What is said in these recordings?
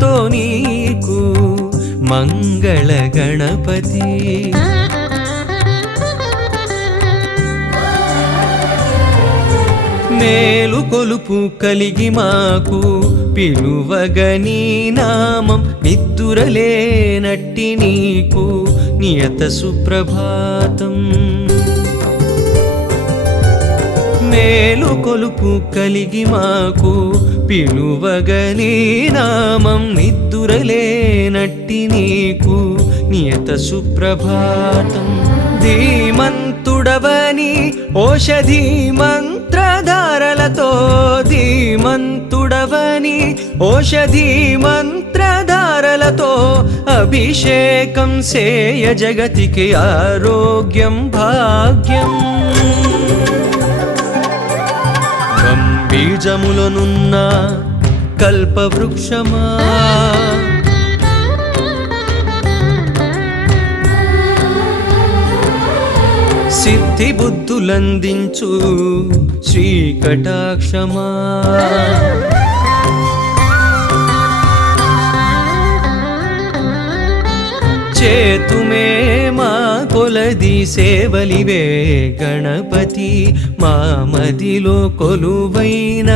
దీవెనలతో నీకు మంగళ గణపతి. మేలు కొలుపు కలిగి మాకు పిలువగని నామం నిద్దురలేనట్టి నీకు నియత సుప్రభాతం. మేలు కొలుపు కలిగి మాకు పిలువగని నామం నిద్దురలేనట్టి నీకు నియత సుప్రభాతం. ధీమంతుడవని ఓషధి మంత్రధారలతో ధీమంతుడవని ఓషధి మంత్రధారలతో అభిషేకం సేయ జగతికి ఆరోగ్యం భాగ్యం. బీజములనున్న కల్పవృక్షమా సిద్ధి బుద్ధులందించు శ్రీకటాక్షమా చేతుమే మా కొలది సేవలివే గణపతి. మా మదిలో కొలువైన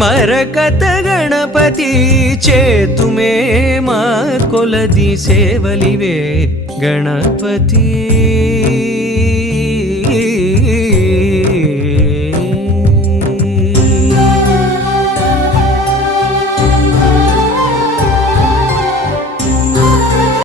మరకత గణపతి. చేతుమే మా కొలది సేవలివే గణపతి.